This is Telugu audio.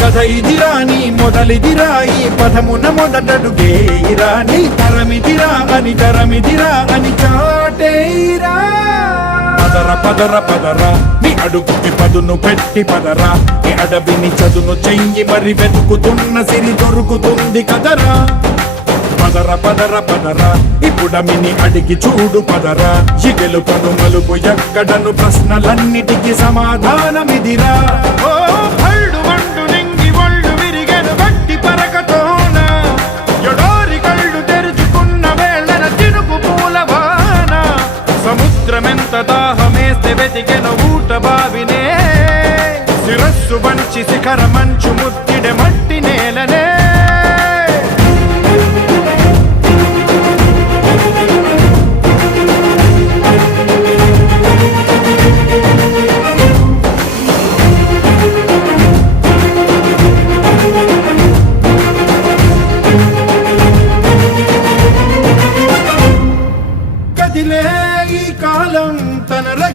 కథ ఇదిరా నీ మొదలిదిరా ఈ పదమున మొదటడుగేయిరా నీ తరమిదిరా అని చాటేయిరా. పదర పదర పదర నీ అడుగుకి పదును పెట్టి పదరా, నీ అడవిని చదును చెయ్యి మరి వెతుకుతున్న సిరి దొరుకుతుంది కదరా. పదర పదర పదర ఇప్పుడమిని అడిగి చూడు పదరా, ఈ గెలుపను మలుపు ఎక్కడను ప్రశ్నలన్నిటికీ సమాధానమిదిరా. ఓ భళ్ళు వండు నింగి ఒళ్ళు విరిగెను గట్టి పరకతోన, ఎడోరి కళ్ళు తెరుచుకున్న వేళన తినుకు పూలవాన. సముద్రమెంత దాహమేస్తే వెతికెను ఊట బావినే, శిరస్సు వంచి శిఖర మంచు ముత్తిడె మట్టి నేలనే. కదిలే ఈ కాలం తన